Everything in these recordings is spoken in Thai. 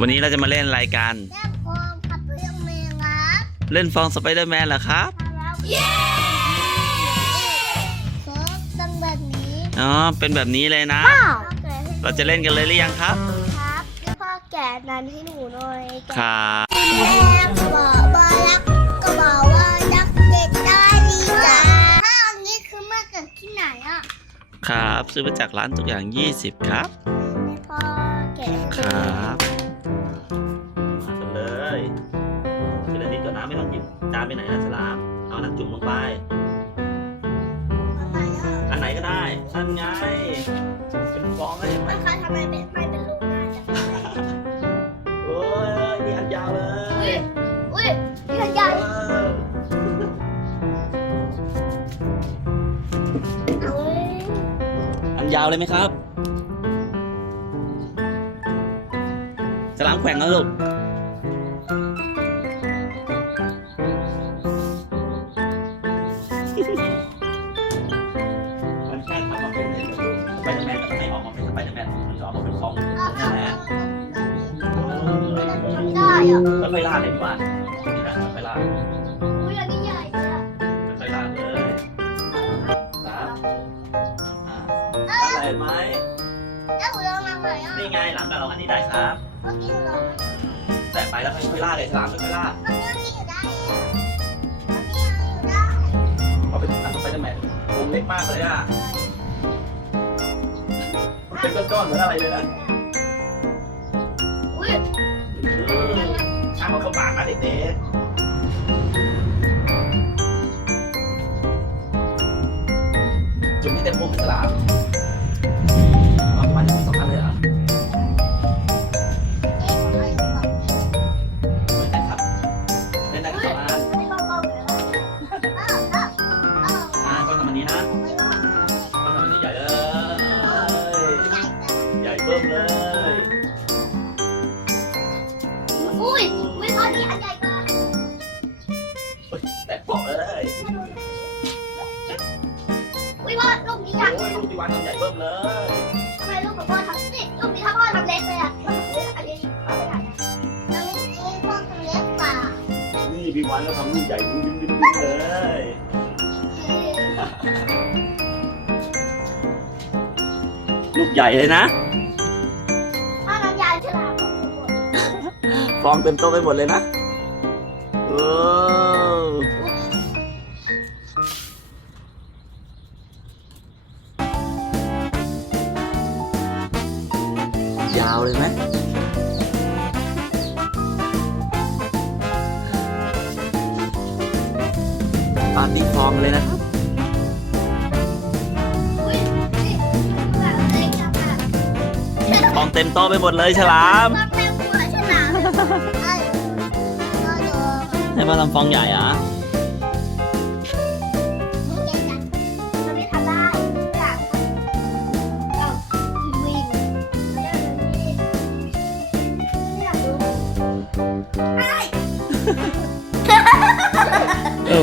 วันนี้เราจะมาเล่นรายการแม่โกงขับเรื่องเมย์ครับเล่นฟองสไปเดอร์แมนเหรอครับครับเย้โค้กตั้งแบบนี้อ๋อเป็นแบบนี้เลยนะพ่อแกะให้เราจะเล่นกันเลยหรือยังครับ ครับแล้วพ่อแกะนั้นให้หนูหน่อยแกะครับแม่ก็บอกว่ารักก็บอกว่ารักเด็กได้ดีจ้ะถ้าอันนี้คือมาเกิดที่ไหนอะครับ ซื้อมาจากร้านทุกอย่าง 20 ครับให้พ่อแกะให้คดูรับ อันไหนก็ได้นั่นไง เป็นฟองเลยเห็นไหมมันคะทำไมเป็นไม่เป็นลูกได้จ้ะโอ้ยมีอันยาวเลอุ้ยยอุ้ยนี่มันใหญ่เอออุ้ยอันยาวเลยไหมครับฉลามแขว่งแล้วลูก อร์แมนมันจะออกมาเป็นฟองนั่นแหละได้อะค่อยๆลาเลยพี่ว่านนี่นะค่อยๆลาดอุ้ยอันนี้ใหญ่จ้ะค่อยๆลาเลยครับอ่าอะไรไหมแล้วหนูลองมาใหม่อะนี่ไงหลังจากเราอันนี้ได้ครับ เมื่อกี้หนูลองมาแต่ไปแล้วค่อยๆลาเลยสามค่อยๆลาเมื่อกี้หนูได้อะเมื่อกี้หนูได้เอาเป็นอันสไปเดอร์แมเล็กมากเลยอะ เป็นก้อนๆเหมือนอะไรเลยนะอุ้ยเออช่างมันเข้าปากนะเด็กๆ ลูกที่วานทำใหญ่เพิ่มเลยทำไมลูกของพ่อทำนี่ลูกนี้ถ้าพ่อทำเล็กเลยอะอันนี้เอาไปไหนอะแล้วนี่พ่อทำเล็กกว่านี่พี่วานก็ทำลูกใหญ่ดิ้นดิ้นดิ้นดิ้นเลยลูกใหญ่เลยนะถ้าน้ำยาฉลามฟองเต็มโต๊ะไปหมดเลยนะเออ ตอนนี้ฟองเลยนะครับอุ้ยนี่แบบเล็กจังอะฟองเต็มโต๊ะไปหมดเลยฉลามก็แค่หัวฉลามไอ้ก็โดนให้มาทำฟองใหญ่เหรอะ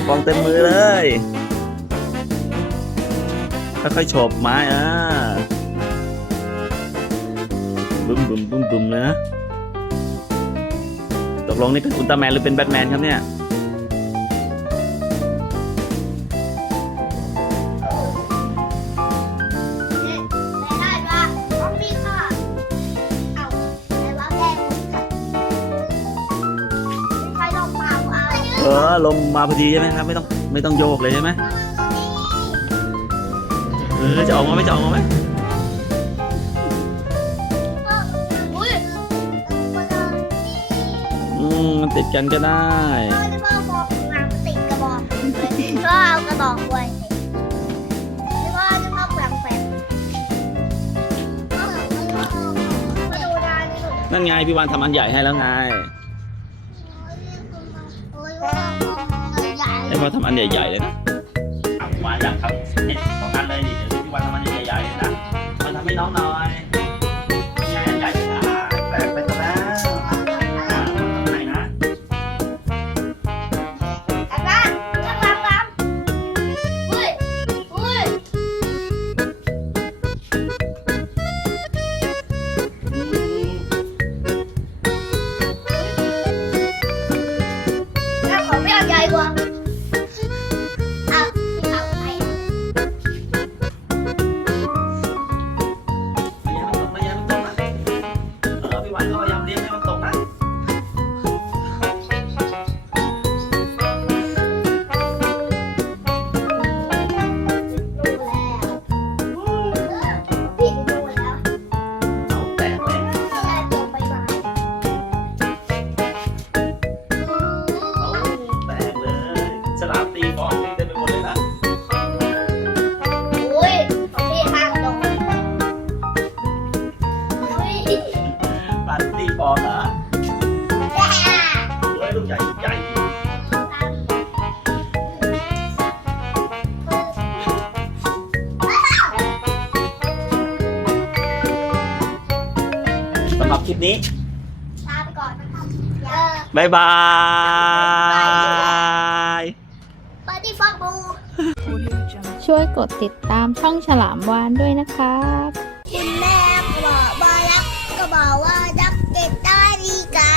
ฟองเต็มมือเลยค่อยๆฉบไม้อะบึ้มบึ้มบึ้มบึ้มเลยนะตกลงนี่เป็นอุลตร้าแมนหรือเป็นแบทแมนครับเนี่ย อาเออลงมาพอดีใช่ไหมครับไม่ต้องไม่ต้องโยกเลยใช่ไหมเออจะออกมาไหมจะออกมาไหมอุ้ยอืมมันติดกันก็ได้พ่อจะพ่อบอกน้ำติดกระบอกพ่อเอากระบอกไว้พ่อจะพ่อแฝงแฝงมาดูดานนี่หนูนั่นไงพี่วานทำอันใหญ่ให้แล้วไง ให้พอทำอันใหญ่ๆเลยนะพี่วานอยากทำเน็ตสองอันเลยดิเดี๋ยวพี่วานทำอันใหญ่ๆเลยนะมันทำให้น้องหน่อ ปนี้ลาไปก่อนนะครับเออบายบายปาร์ตี้ฟังบูช่วยกดติดตามช่องฉลามวานด้วยนะครับคุณแม่บอกว่ารักก็บอกว่ารักเก็บได้ดีกา